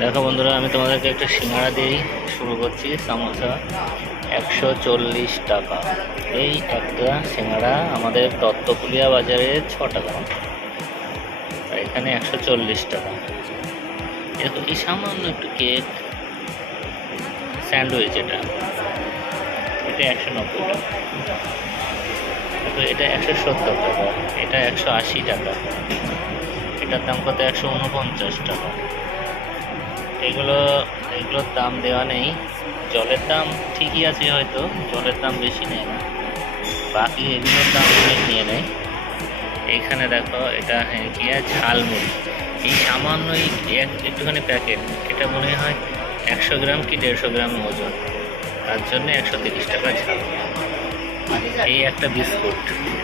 দেখো বন্ধুরা, আমি তোমাদেরকে একটা সিঙ্গাড়া দিয়েই শুরু করছি। সামোসা 140 টাকা। এই একটা সিঙ্গাড়া আমাদের দত্তপুলিয়া বাজারে 6 টাকা, আর এখানে 140 টাকা। এরকম এই সামান্য একটু কেক স্যান্ডউইচ, এটা 190 টাকা। এটা 170 টাকা, এটা 180 টাকা, এটার দাম কত 149 টাকা। এগুলোর দাম দেওয়া নেই। জলের দাম ঠিকই আছে, হয়তো জলের দাম বেশি নেই না, বাকি এগুলোর দাম অনেক নিয়ে নেয়। এইখানে দেখো, এটা কি ঝালমুড়ি, এই সামান্য একটুখানি প্যাকেট, এটা মনে হয় 100 গ্রাম কি 150 গ্রাম ওজন, তার জন্য 130 টাকা ঝাল। এই একটা বিস্কুট,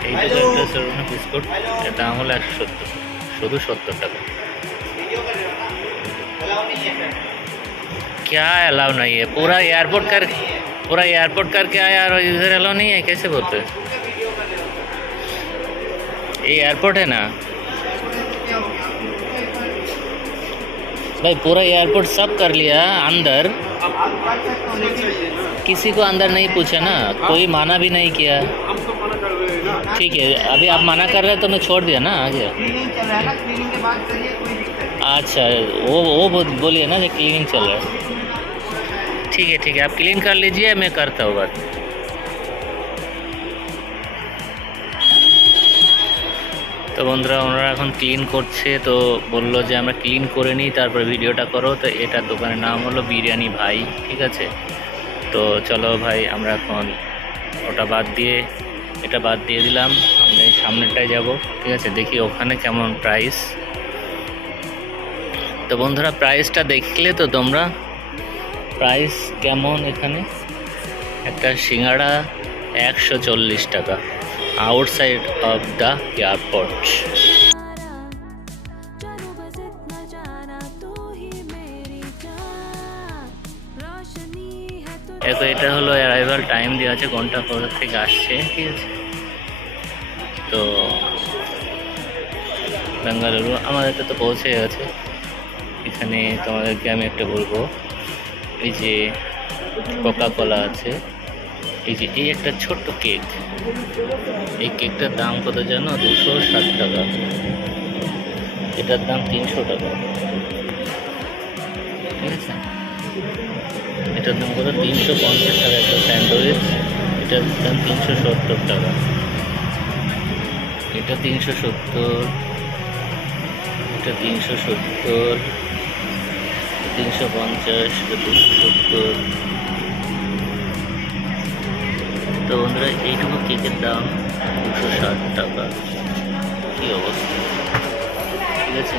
এইটুকু একটা ছোট বিস্কুট, এর দাম হলো 170, শুধু 70 টাকা। क्या अलाउ नहीं है? पूरा एयरपोर्ट करके आया और इधर अलाउ नहीं है? कैसे बोलते? ये एयरपोर्ट है ना भाई, पूरा एयरपोर्ट सब कर लिया अंदर, किसी को अंदर नहीं पूछा ना, कोई माना भी नहीं किया। ठीक है, अभी आप मना कर रहे हैं तो मैं छोड़ दिया ना आगे। अच्छा, वो बोलिए ना, क्लीनिंग चल रहा है। ठीक है, आप क्लीन कर लीजिए, मैं करता हूँ बात। তো বন্ধুরা, ওনারা এখন ক্লিন করছে, তো বললো যে আমরা ক্লিন করে নিই, তারপর ভিডিওটা করো। তো এটা দোকানের নাম হলো বিরিয়ানি ভাই, ঠিক আছে। তো চলো ভাই, আমরা এখন ওটা বাদ দিয়ে এটা বাদ দিয়ে দিলাম, আমরা এই সামনেটায় যাব, ঠিক আছে। দেখি ওখানে কেমন প্রাইস। তো বন্ধুরা, প্রাইসটা দেখলে তো তোমরা, প্রাইস কেমন। এখানে একটা সিঙ্গাড়া 140 টাকা, আউটসাইড অফ দ্য এয়ারপোর্ট। দেখো, এটা হলো অ্যারাইভাল টাইম দেওয়া আছে, ঘন্টা কত থেকে আসছে, ঠিক আছে। তো বেঙ্গালুরু আমাদেরকে তো পৌঁছে গেছে। এখানে তোমাদেরকে আমি একটা বলবো, এই যে কোকা কোলা আছে, এই একটা ছোট্ট কেক, এই কেকটার দাম কত জানো? 260 টাকা। এটার দাম 300 টাকা, ঠিক আছে। এটার দাম কত? 350 টাকা একটা স্যান্ডউইচ, এটার দাম 370 টাকা। এটা 370, এটা 370, 350, 270। তো বন্ধুরা, এইটুকু কেকের দাম 260 টাকা। কী অবস্থা, ঠিক আছে।